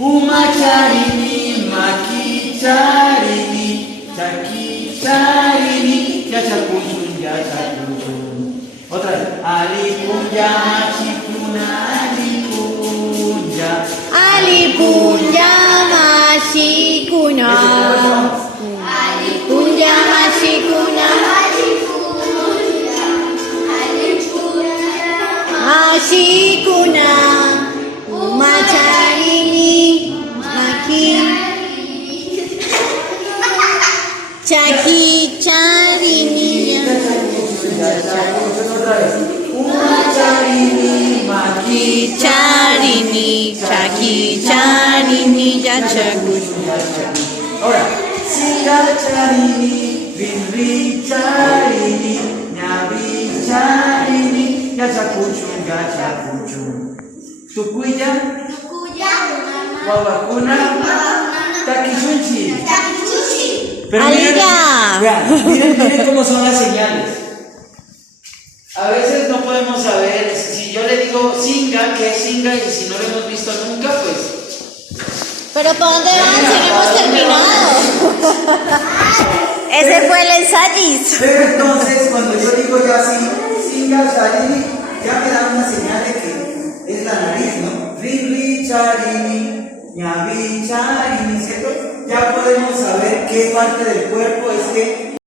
Umacharini, makicharini, chakicharini, yachakuchun, yachakuchun. Otra vez. Alipunya, machikuna, alipunya. Alipunya mashikuna. Alipunya mashikuna. Mashikuna. Umacharini. Maki. Chaki charini. Umacharini, Charini, chaki charini, yachakuchun. Ahora, Singa charini, Rinri charini, Ñavi charini, Yachakuchun, yachakuchun. Tukuya, Wawakuna, Takichunchi. Pero miren, miren cómo son las señales. A veces no podemos saber, si yo le digo singa, ¿qué es singa? Y si no lo hemos visto nunca, pues... Pero ¿para dónde van? Si no hemos terminado. Ese fue el ensayis. Pero entonces, cuando yo digo ya singa, charini, ya me da una señal de que es la nariz, ¿no? Rinri, charini, ñavi, charini, ¿cierto? Ya podemos saber qué parte del cuerpo es que